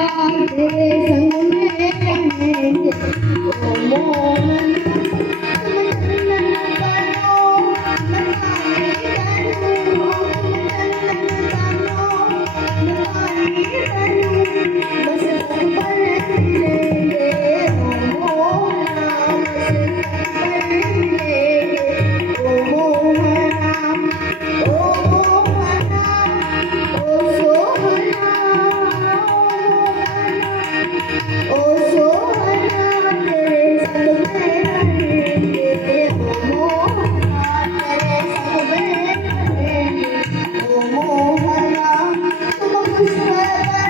तेरे संग में रहेंगे ओ मोहन तुम चंदन बनो मैं पानी बनूं तुम चंदन बनो मैं पानी बनूं बस तुम पर रहेंगे ओ मोहना बस तुम पर रहेंगे ओ मोहना ओ मोहना ओ सोहना ओ सोहना तेरे संग में रहेंगे ओ मोहना तेरे संग में रहेंगे ओ मोहना तुम खुश रहना